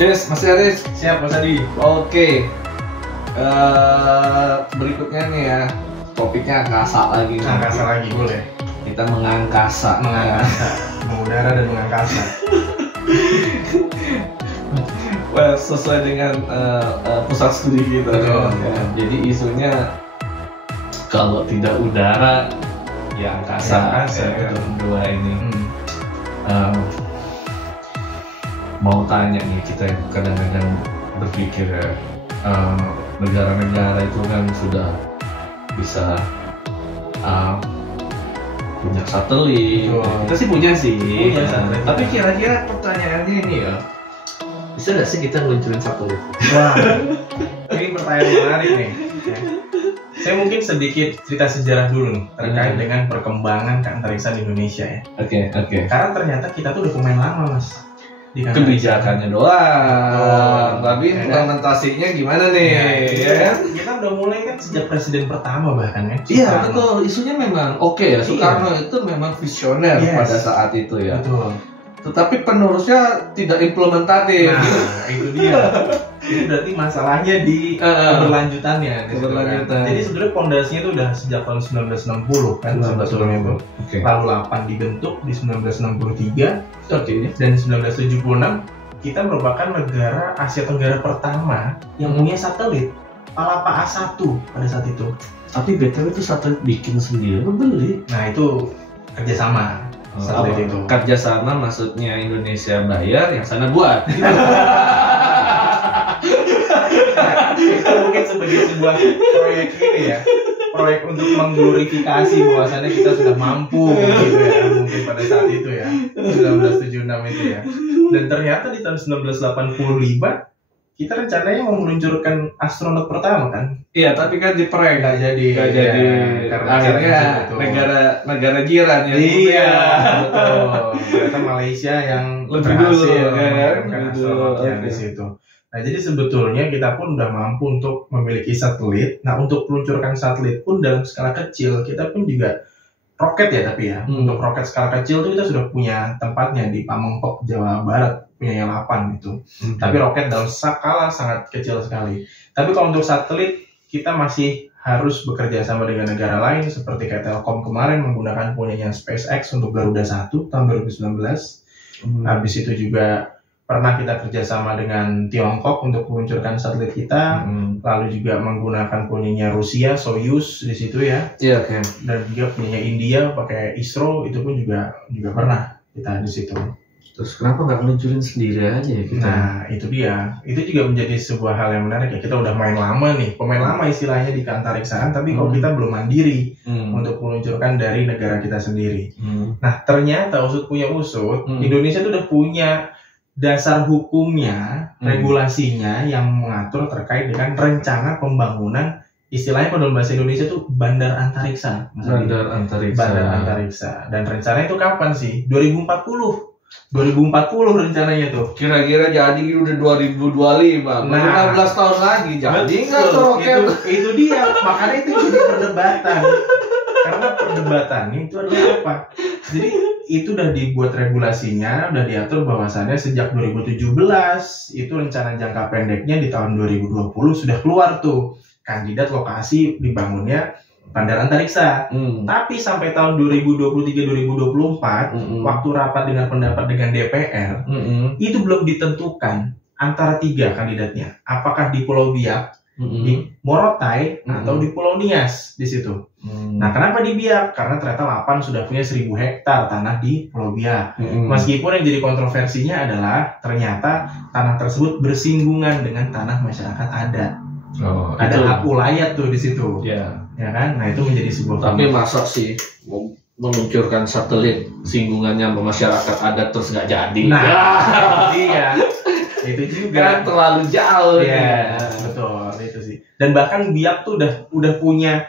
Yes, Mas Aris. Siap Mas Adi. Oke. Berikutnya nih ya, topiknya angkasa lagi. Angkasa lagi boleh. Kita mengangkasa. Mengudara dan mengangkasa. Well, sesuai dengan pusat studi kita. Betul. Ya. Jadi isunya kalau tidak udara, ya angkasa. Ya, angkasa, ya, betul. Dua ini. Mau tanya nih, kita kadang-kadang berpikir ya, negara-negara itu kan sudah bisa punya satelit. Betul. Kita sih punya sih. Punya satelit. Tapi kira-kira pertanyaannya ini ya, bisa nggak sih kita ngeluncurin satelit? Wah, ini pertanyaan menarik nih. Ya. Saya mungkin sedikit cerita sejarah dulu nih terkait dengan perkembangan keantariksaan Indonesia ya. Oke. Karena ternyata kita tuh udah pemain lama Mas. Di Kebijakannya doang, tapi Ya, implementasinya gimana nih? Ya kan? Kita udah mulai kan sejak presiden pertama bahkan ya. Iya Soekarno. betul, isunya memang oke ya. Soekarno itu memang visioner Yes. pada saat itu ya. Betul. Tetapi penerusnya tidak implementatif. Nah, itu dia. Itu berarti masalahnya di keberlanjutannya. di situ kan. Keberlanjutan. Jadi sebenarnya pondasinya itu udah sejak tahun 1960 kan sebetulnya itu. Oke. Lalu 8 dibentuk di 1963 Oke. dan 1976 kita merupakan negara Asia Tenggara pertama yang punya satelit Palapa A1 pada saat itu. Tapi BTW itu satelit bikin sendiri, lu beli? Nah itu kerjasama satelit itu. Kerjasama maksudnya Indonesia bayar, yang sana buat. Itu mungkin sebagai sebuah proyek ini ya, proyek untuk mengglorifikasi bahwasannya kita sudah mampu gitu ya, mungkin pada saat itu ya 1976 itu ya. Dan ternyata di tahun 1985 kita rencananya mau meluncurkan astronot pertama kan. Iya, tapi kan di prank. Nggak jadi. Ya, akhirnya negara jiran ya. Iya, betul. Ternyata Malaysia yang Lebih berhasil dulu, kan? mengirimkan Lebih astronotnya dulu, di oke. situ. Nah, jadi sebetulnya kita pun udah mampu untuk memiliki satelit. Nah, untuk meluncurkan satelit pun dalam skala kecil, kita pun juga roket ya tapi ya. Untuk roket skala kecil itu kita sudah punya tempatnya di Pamengpok, Jawa Barat, punya yang 8 itu. Tapi roket dalam skala sangat kecil sekali. Tapi kalau untuk satelit, kita masih harus bekerja sama dengan negara lain seperti kayak Telkom kemarin menggunakan punyanya SpaceX untuk Garuda 1 tahun 2019. Habis itu juga pernah kita kerjasama dengan Tiongkok untuk meluncurkan satelit kita, lalu juga menggunakan punyanya Rusia Soyuz di situ ya, Iya, oke. dan juga punyanya India pakai ISRO itu pun juga pernah kita di situ. Terus kenapa nggak ngeluncurin sendiri aja ya kita? Nah itu dia, itu juga menjadi sebuah hal yang menarik ya. Kita udah main lama nih, pemain lama istilahnya di keantariksaan, tapi kalau kita belum mandiri untuk meluncurkan dari negara kita sendiri. Nah ternyata usut punya usut, Indonesia tuh udah punya dasar hukumnya, regulasinya yang mengatur terkait dengan rencana pembangunan, istilahnya kalau dalam bahasa Indonesia tuh bandar antariksa. Bandar antariksa. Bandar antariksa. Dan rencananya itu kapan sih? 2040 rencananya tuh. Kira-kira jadi udah 2025, Nah, 15 tahun lagi jadi nggak tuh roket? itu dia, makanya itu jadi perdebatan. Karena perdebatannya itu adalah apa? Jadi itu udah dibuat regulasinya, udah diatur bahwasannya sejak 2017 itu rencana jangka pendeknya di tahun 2020 sudah keluar tuh kandidat lokasi dibangunnya bandar antariksa. Tapi sampai tahun 2023-2024 waktu rapat dengan pendapat dengan DPR itu belum ditentukan antara 3 kandidatnya. Apakah di Pulau Biak, di Morotai atau di Pulau Nias di situ. Nah, kenapa di Biak? Karena ternyata 8 sudah punya 1000 hektar tanah di Pulau Biak. Meskipun yang jadi kontroversinya adalah ternyata tanah tersebut bersinggungan dengan tanah masyarakat adat. Ada hak ulayat tuh di situ. Ya kan? Nah, itu menjadi sebuah Tapi masa sih meluncurkan satelit singgungannya sama masyarakat adat terus nggak jadi? Nah, iya. Itu juga Kan terlalu jauh. ya, betul itu sih. Dan bahkan Biak tuh udah punya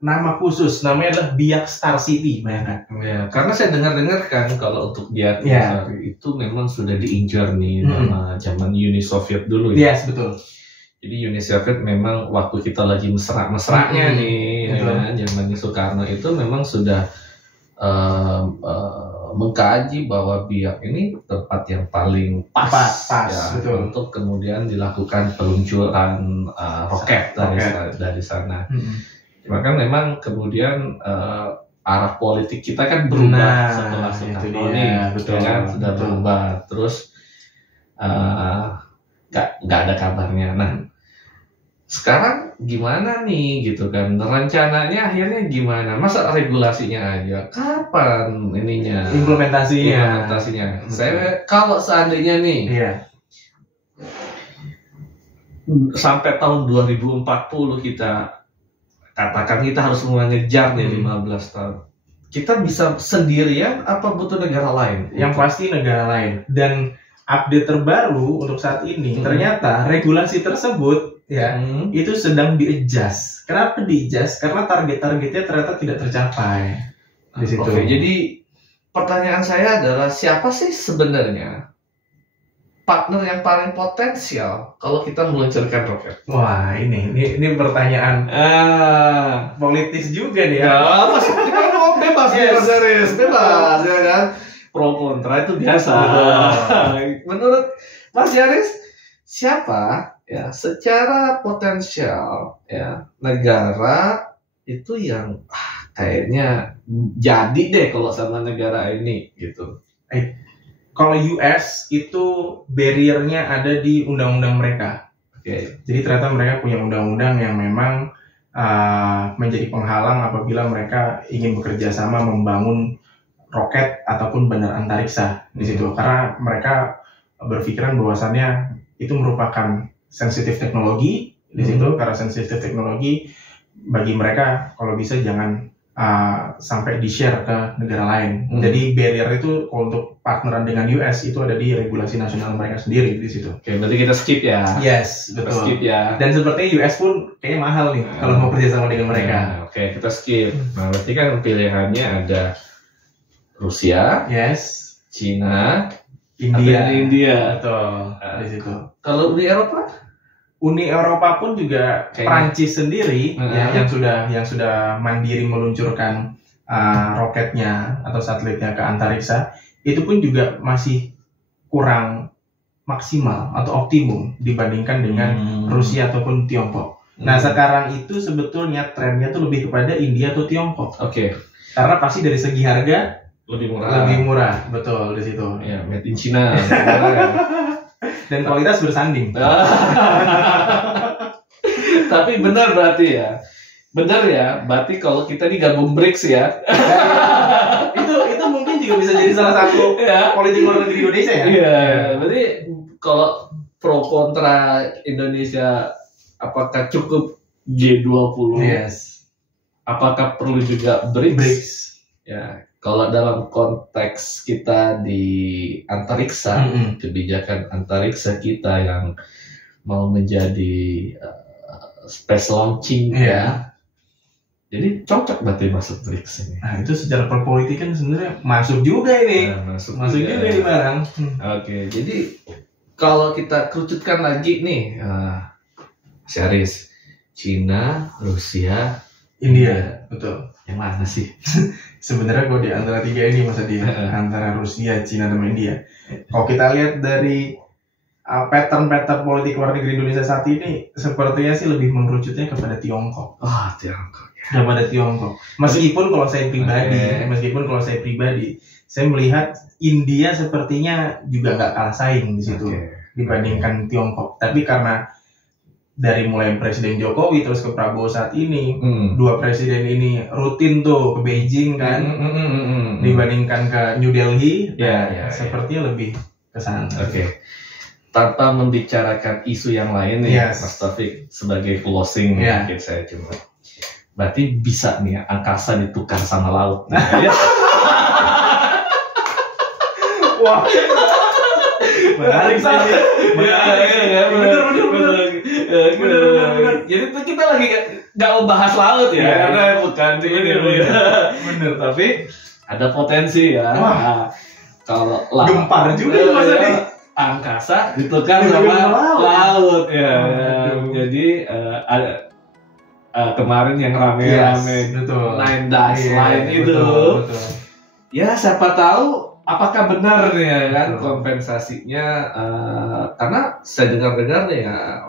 nama khusus, namanya adalah Biak Star City, bayangkan. Ya, karena saya dengar-dengar kan kalau untuk Biak Ya. itu memang sudah diincar nih nama zaman Uni Soviet dulu Yes, betul. Jadi Uni Soviet memang waktu kita lagi mesra-mesranya nih, Betul. ya, zaman Soekarno itu memang sudah mengkaji bahwa Biak ini tempat yang paling pas, Pas, ya, betul. untuk kemudian dilakukan peluncuran roket dari sana. Cuma kan memang kemudian arah politik kita kan berubah setelah Soekarno nih, betul, kan sudah berubah. Terus nggak ada kabarnya. Nah, sekarang gimana nih gitu kan? Rencananya akhirnya gimana? Masa regulasinya aja? Kapan ininya? Implementasinya. Saya kalau seandainya nih sampai tahun 2040 kita katakan kita harus mengejar nih 15 tahun. Kita bisa sendirian apa butuh negara lain? Yang pasti negara lain. Dan update terbaru untuk saat ini ternyata regulasi tersebut itu sedang di-adjust. Kenapa di-adjust? Karena target-targetnya ternyata tidak tercapai di situ. Oke, jadi pertanyaan saya adalah siapa sih sebenarnya partner yang paling potensial kalau kita meluncurkan roket? Wah, ini pertanyaan politis juga nih ya. Ya, kita mau bebas bebas ya kan. Pro kontra itu biasa. Menurut Mas Yaris, siapa ya secara potensial ya negara itu yang kayaknya jadi deh kalau sama negara ini gitu? Kalau US itu barriernya ada di undang-undang mereka. Jadi ternyata mereka punya undang-undang yang memang menjadi penghalang apabila mereka ingin bekerja sama membangun roket ataupun bandar antariksa di situ, karena mereka berpikiran bahwasannya itu merupakan sensitif teknologi di situ, karena sensitif teknologi bagi mereka kalau bisa jangan sampai di-share ke negara lain. Jadi barrier itu kalau untuk partneran dengan US itu ada di regulasi nasional mereka sendiri di situ. Oke, berarti kita skip ya. Yes, Kita betul. skip ya. Dan sepertinya US pun kayaknya mahal nih kalau mau kerja sama dengan mereka. Oke, kita skip. Nah, berarti kan pilihannya ada Rusia, Cina, India. Betul. Di situ. Kalau Uni Eropa? Uni Eropa pun juga Prancis sendiri yang sudah mandiri meluncurkan roketnya atau satelitnya ke antariksa, itu pun juga masih kurang maksimal atau optimum dibandingkan dengan Rusia ataupun Tiongkok. Nah, sekarang itu sebetulnya trennya tuh lebih kepada India atau Tiongkok. Karena pasti dari segi harga lebih murah, betul di situ. Ya, made in China. Dan kualitas bersanding. Tapi benar berarti ya. Benar ya, berarti kalau kita ini gabung BRICS ya. itu mungkin juga bisa jadi salah satu politik luar negeri Indonesia ya. Iya, berarti kalau pro kontra Indonesia apakah cukup G20? Apakah perlu juga BRICS? Ya, kalau dalam konteks kita di antariksa, kebijakan antariksa kita yang mau menjadi space launching jadi cocok berarti masuk BRICS ini. Nah, itu secara perpolitikan sebenarnya masuk juga ini. Masuk juga di barang. Oke, jadi kalau kita kerucutkan lagi nih, series Cina, Rusia, India, betul. Yang mana sih? Sebenarnya kalau di antara tiga ini Mas Adi, antara Rusia, Cina, dan India. Kalau kita lihat dari pattern politik luar negeri Indonesia saat ini, sepertinya sih lebih mengerucutnya kepada Tiongkok. Tiongkok. Kepada Tiongkok. Meskipun kalau saya pribadi, saya melihat India sepertinya juga nggak kalah saing di situ dibandingkan Tiongkok. Tapi karena dari mulai Presiden Jokowi terus ke Prabowo saat ini, dua presiden ini rutin tuh ke Beijing kan, dibandingkan ke New Delhi, sepertinya lebih ke sana. Tanpa membicarakan isu yang lain nih, Mas Taufik, sebagai closing mungkin saya coba. Berarti bisa nih angkasa ditukar sama laut. Wah, Menarik sih. Bener. Jadi tuh kita lagi nggak mau bahas laut ya, karena bukan ini. Bener. Tapi ada potensi ya. Nah, kalau Gempar juga masa nih. Angkasa ditukar sama laut ya. Jadi kemarin yang rame-rame Nine Dash Line itu. Betul. Ya siapa tahu apakah benar ya kan kompensasinya karena saya dengar-dengar nih ya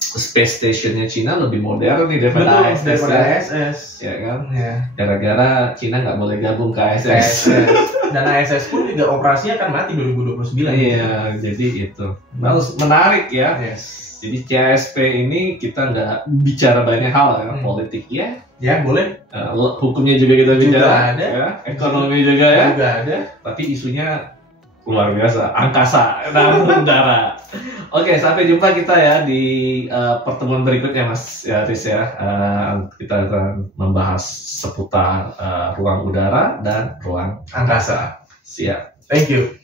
space stationnya Cina lebih modern nih daripada ISS. Ya kan? Ya. Gara-gara Cina nggak boleh gabung ke ISS. Dan ISS pun juga operasinya akan mati 2029. Iya, jadi itu. Menarik ya. Jadi CSP ini kita nggak bicara banyak hal ya, politik ya. Ya boleh. Hukumnya juga kita bicara. Ada. Ya. Ekonomi juga ya. Juga ada. Tapi isunya luar biasa, angkasa dan udara. Oke, sampai jumpa kita ya di pertemuan berikutnya Mas Riz ya. Kita akan membahas seputar ruang udara dan ruang angkasa. Siap. Thank you.